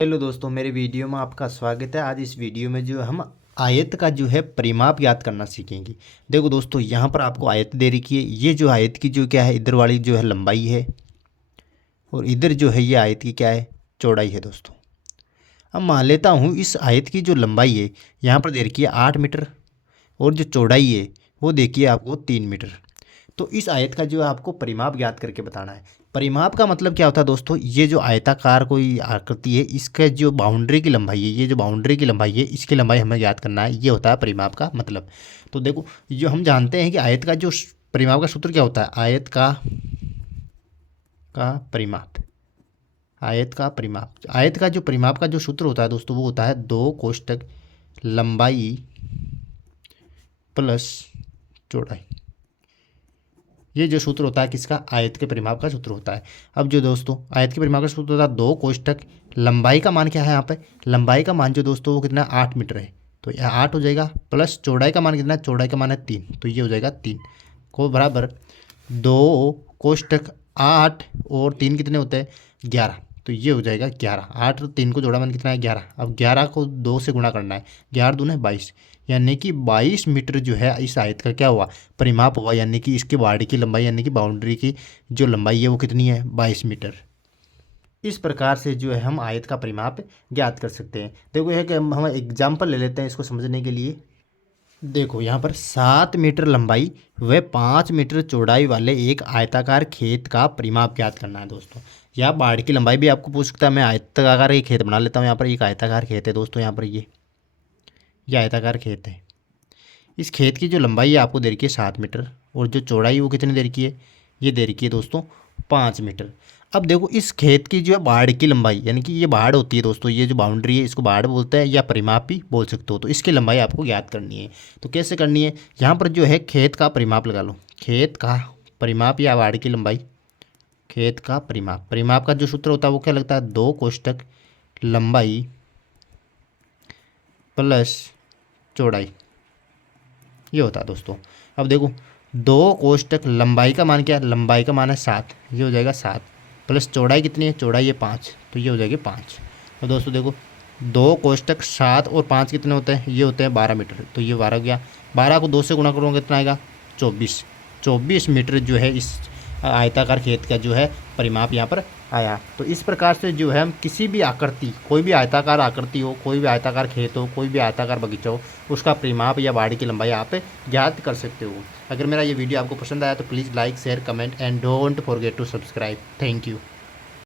Hello दोस्तों, मेरे video में आपका स्वागत है। आज इस वीडियो में जो हम आयत का जो है परिमाप याद करना सीखेंगे। देखो दोस्तों, यहाँ पर आपको आयत दे रखी है। ये जो आयत की जो क्या है, इधर वाली जो है लंबाई है और इधर जो है ये आयत की क्या है, चौड़ाई है दोस्तों। अब मान लेता हूँ इस आयत की जो लंबाई है यहाँ पर दे रखी है 8 मीटर और जो चौड़ाई है वो देखिए आपको 3 मीटर। तो इस आयत का जो है आपको परिमाप ज्ञात करके बताना है। परिमाप का मतलब क्या होता है दोस्तों, ये जो आयताकार कोई आकृति है इसका जो बाउंड्री की लंबाई है, ये जो बाउंड्री की लंबाई है इसकी लंबाई हमें ज्ञात करना है। ये होता है परिमाप का मतलब। तो देखो, जो हम जानते हैं कि आयत का जो परिमाप का सूत्र क्या होता है, आयत का परिमाप। आयत का परिमाप, आयत का जो परिमाप का जो सूत्र होता है दोस्तों वो होता है 2 कोष्टक लंबाई प्लस चौड़ाई। ये जो सूत्र होता है किसका, आयत के परिमाप का सूत्र होता है। अब जो दोस्तों आयत के परिमाप का सूत्र होता है 2 कोष्टक लंबाई का मान क्या है, यहाँ पे लंबाई का मान जो दोस्तों वो कितना 8 मीटर है, तो यह 8 हो जाएगा। प्लस चौड़ाई का मान कितना, चौड़ाई का मान है 3, तो ये हो जाएगा 3 को बराबर 2 कोष्टक 8 और 3 कितने होते हैं 11, तो ये हो जाएगा 11। 8 और 3 को जोड़ा मान कितना है 11। अब 11 को 2 से गुणा करना है, 11 दूने 22, यानी कि 22 मीटर जो है इस आयत का क्या हुआ, परिमाप हुआ। यानी कि इसके बाड़ी की लंबाई यानी कि बाउंड्री की जो लंबाई है वो कितनी है, 22 मीटर। इस प्रकार से जो है हम आयत का परिमाप ज्ञात कर सकते हैं। देखो यह कि हम एग्जाम्पल ले लेते हैं इसको समझने के लिए। देखो यहाँ पर 7 मीटर लंबाई व 5 मीटर चौड़ाई वाले एक आयताकार खेत का परिमाप ज्ञात करना है दोस्तों। या बाड़ की लंबाई भी आपको पूछ सकता है। मैं आयताकार एक खेत बना लेता हूँ। यहाँ पर एक आयताकार खेत है दोस्तों, यहाँ पर ये आयताकार खेत है। इस खेत की जो लंबाई है आपको दे रखी है 7 मीटर और जो चौड़ाई वो कितनी दे रखी है, ये दे रखी है दोस्तों 5 मीटर। अब देखो इस खेत की जो है बाड़ की लंबाई, यानी कि ये बाड़ होती है दोस्तों, ये जो बाउंड्री है इसको बाड़ बोलते हैं या परिमाप भी बोल सकते हो। तो इसकी लंबाई आपको ज्ञात करनी है। तो कैसे करनी है, यहाँ पर जो है खेत का परिमाप लगा लो, खेत का परिमाप या बाड़ की लंबाई, खेत का परिमाप। परिमाप का जो सूत्र होता है वो क्या लगता है, 2 कोष्टक लंबाई प्लस चौड़ाई, ये होता है दोस्तों। अब देखो 2 कोष्टक लंबाई का मान क्या है, लंबाई का मान है 7, ये हो जाएगा 7 प्लस चौड़ाई कितनी है, चौड़ाई है 5, तो ये हो जाएगी 5। तो दोस्तों देखो 2 कोष्टक 7 और 5 कितने होते हैं, ये होते हैं 12 मीटर, तो ये 12 हो गया। 12 को 2 से गुणा करोगे कितना आएगा, 24 मीटर जो है इस आयताकार खेत का जो है परिमाप यहाँ पर आया। तो इस प्रकार से जो है हम किसी भी आकृति, कोई भी आयताकार आकृति हो, कोई भी आयताकार खेत हो, कोई भी आयताकार बगीचा हो, उसका परिमाप या बाड़ी की लंबाई आप ज्ञात कर सकते हो। अगर मेरा ये वीडियो आपको पसंद आया तो please like share comment and don't forget to subscribe. Thank you.